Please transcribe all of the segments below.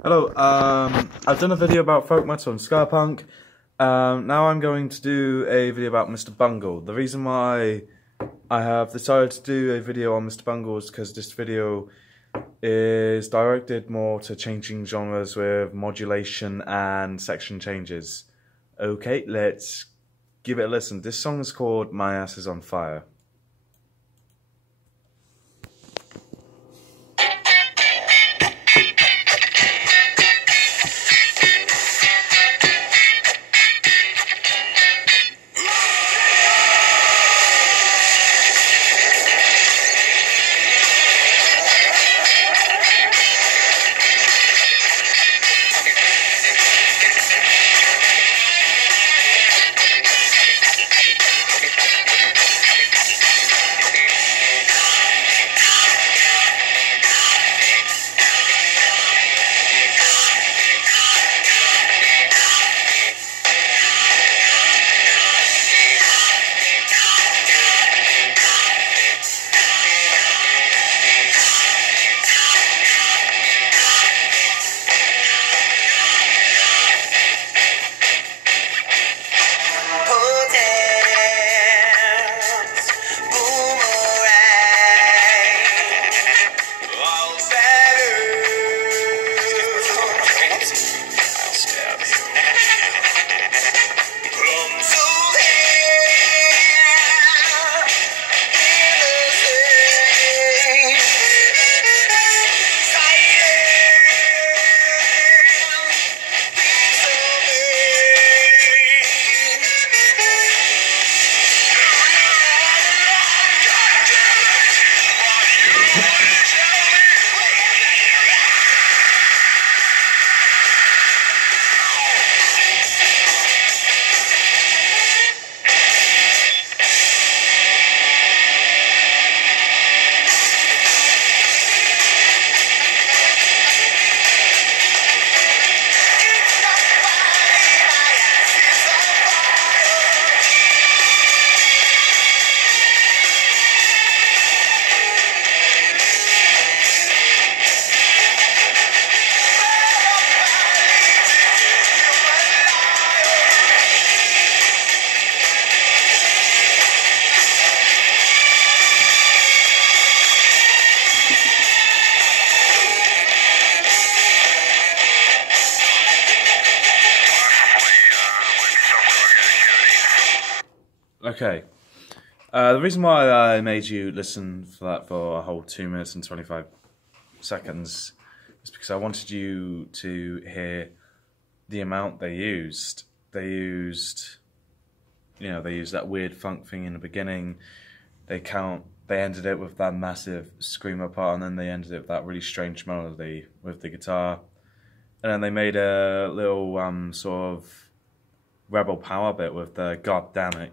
Hello, I've done a video about folk metal and ska punk. Now I'm going to do a video about Mr. Bungle. The reason why I have decided to do a video on Mr. Bungle is because this video is directed more to changing genres with modulation and section changes. Okay, let's give it a listen. This song is called My Ass Is On Fire. Okay, the reason why I made you listen for that for a whole 2 minutes and 25 seconds is because I wanted you to hear the amount they used. They used that weird funk thing in the beginning. They ended it with that massive screamer part, and then they ended it with that really strange melody with the guitar. And then they made a little sort of rebel power bit with the "God damn it,"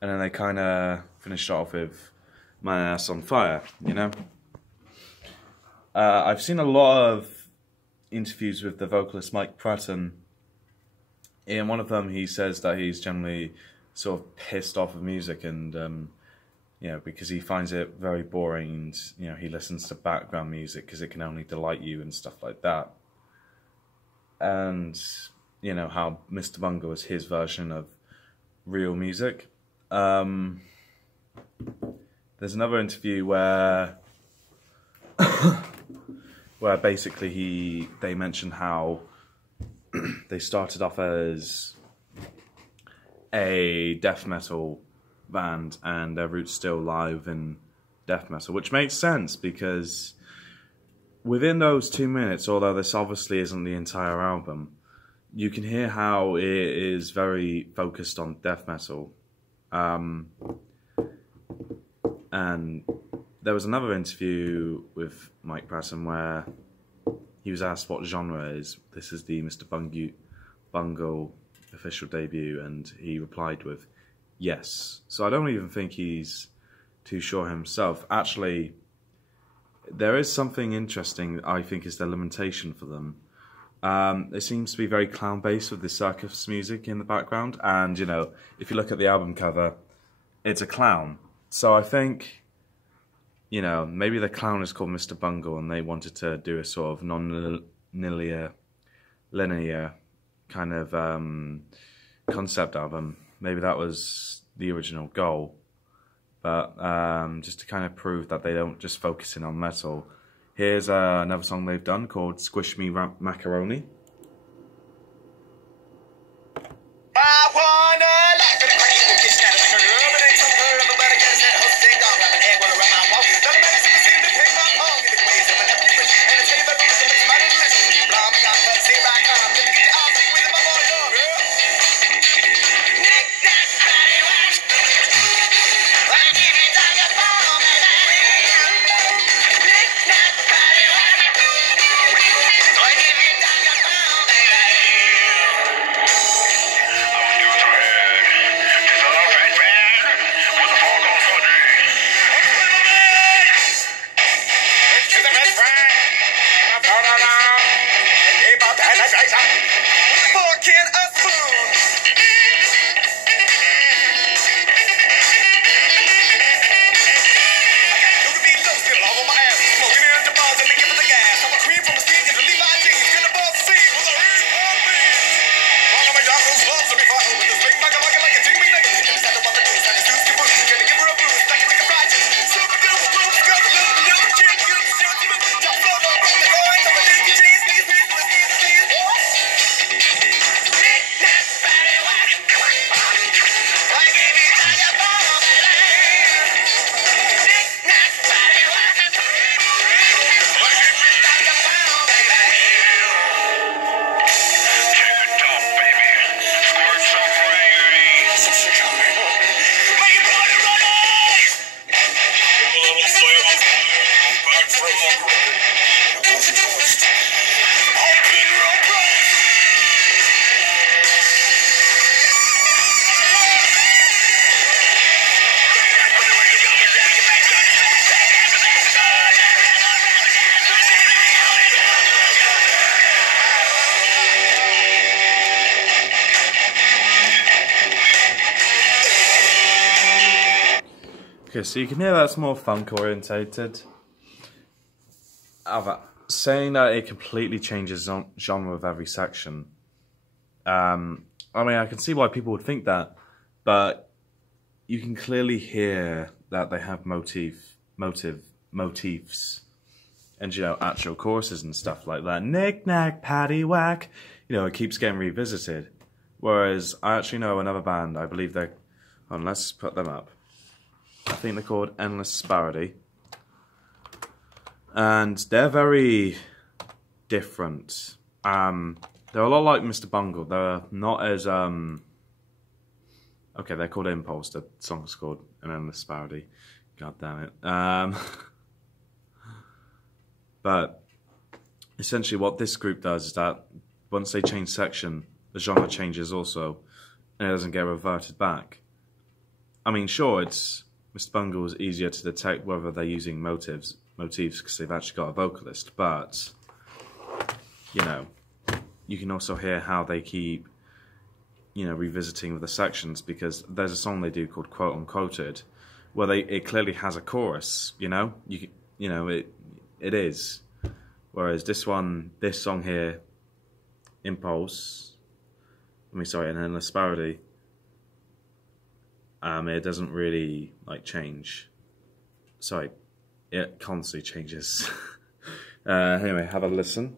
And then they kind of finished off with "My Ass on Fire," I've seen a lot of interviews with the vocalist Mike Pratton. In one of them, he says that he's generally sort of pissed off of music, and because he finds it very boring. And he listens to background music because it can only delight you and stuff like that. And how Mr. Bungle is his version of real music. There's another interview where basically they mentioned how they started off as a death metal band and their roots still lie in death metal, which makes sense because within those 2 minutes, although this obviously isn't the entire album, you can hear how it is very focused on death metal. And there was another interview with Mike Pratton where he was asked what genre is. This is the Mr. Bungle official debut, and he replied with yes. So I don't even think he's too sure himself. Actually, there is something interesting that I think is the limitation for them. It seems to be very clown-based with the circus music in the background, and if you look at the album cover, it's a clown. So I think, maybe the clown is called Mr. Bungle, and they wanted to do a sort of linear kind of concept album. Maybe that was the original goal, but just to kind of prove that they don't just focus in on metal. Here's another song they've done called Squish Me Macaroni. Okay, so you can hear that's more funk orientated. Saying that it completely changes genre with every section. I mean, I can see why people would think that, but you can clearly hear that they have motifs, and actual choruses and stuff like that. Knick knack, patty whack. It keeps getting revisited. Whereas I actually know another band. I believe they're. Let's put them up. I think they're called Endless Disparity. And they're very different. They're a lot like Mr. Bungle. They're not as okay, they're called Impulse. The song's called An Endless Disparity. God damn it. But essentially what this group does is that once they change section, the genre changes also, and it doesn't get reverted back. I mean, sure, Mr. Bungle is easier to detect whether they're using motifs because they've actually got a vocalist, but you can also hear how they keep revisiting with the sections, because there's a song they do called Quote Unquoted where it clearly has a chorus. It is, whereas this song here, Impulse, An Endless Disparity, it doesn't really change. Sorry, it constantly changes. Anyway, have a listen.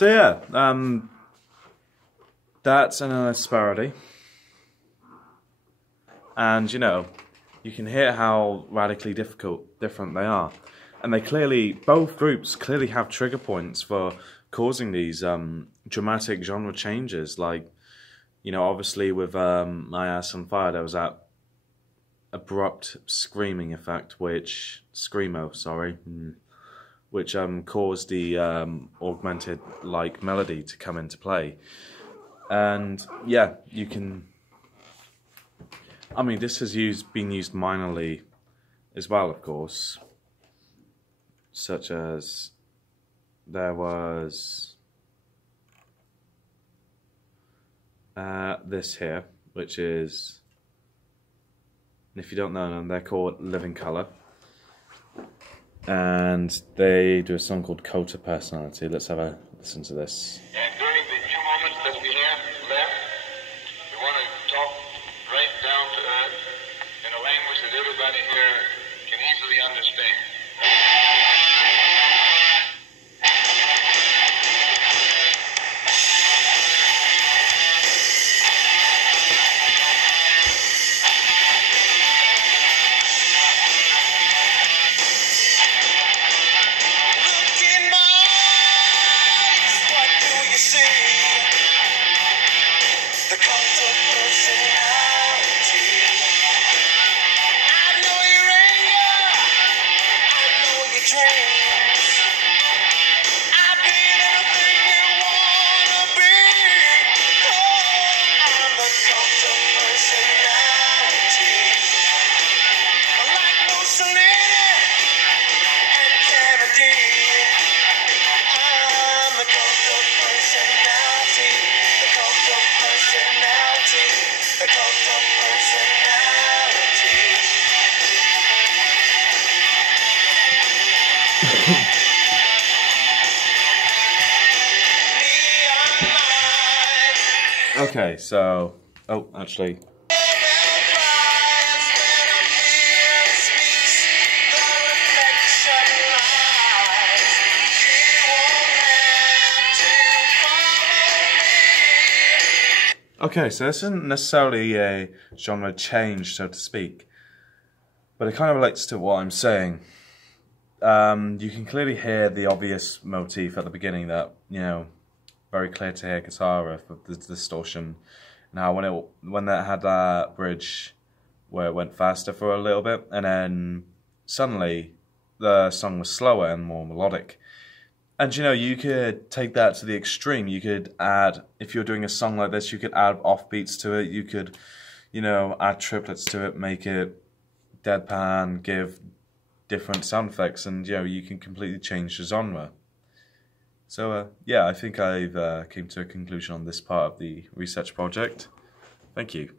So yeah, that's an disparity. And, you know, you can hear how radically different they are. And they clearly, both groups clearly have trigger points for causing these dramatic genre changes. Like, you know, obviously with My Ass on Fire, there was that abrupt screaming effect, screamo, sorry, which caused the augmented, like, melody to come into play. And, yeah, you can... I mean, this has been used minorly as well, of course, such as there was this here, which is, if you don't know them, they're called Living Colour, and they do a song called Cult of Personality. Let's have a listen to this. And during the few moments that we have left, we want to talk right down to earth in a language that everybody here can easily understand. Okay, so, oh, actually, okay, so this isn't necessarily a genre change, so to speak, but it kind of relates to what I'm saying. You can clearly hear the obvious motif at the beginning that, you know, very clear to hear guitar riff with the distortion. Now, when that had that bridge where it went faster for a little bit, and then suddenly the song was slower and more melodic. And, you know, you could take that to the extreme. You could add, if you're doing a song like this, you could add offbeats to it. You could, you know, add triplets to it, make it deadpan, give different sound effects, and, you know, you can completely change the genre. So, yeah, I think I've came to a conclusion on this part of the research project. Thank you.